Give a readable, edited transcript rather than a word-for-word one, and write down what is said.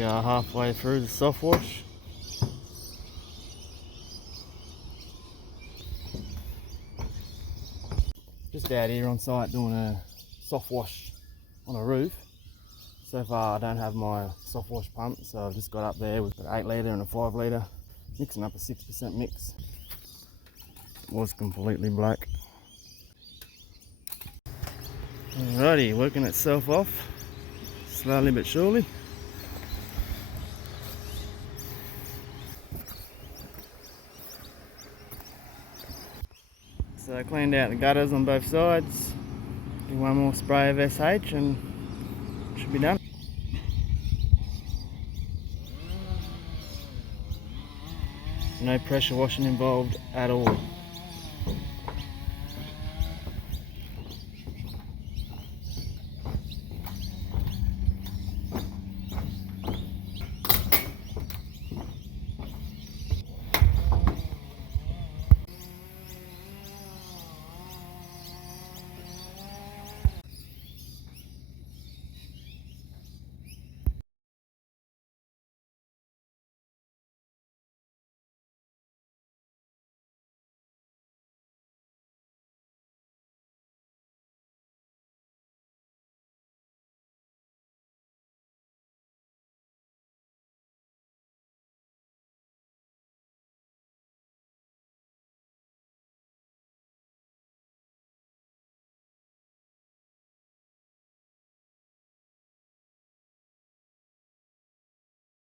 We are halfway through the soft wash. Just out here on site doing a soft wash on a roof. So far I don't have my soft wash pump, so I've just got up there with an 8 litre and a 5 litre, mixing up a 6% mix. It was completely black. Alrighty, working itself off, slowly but surely. So I cleaned out the gutters on both sides. Do one more spray of SH and it should be done. No pressure washing involved at all.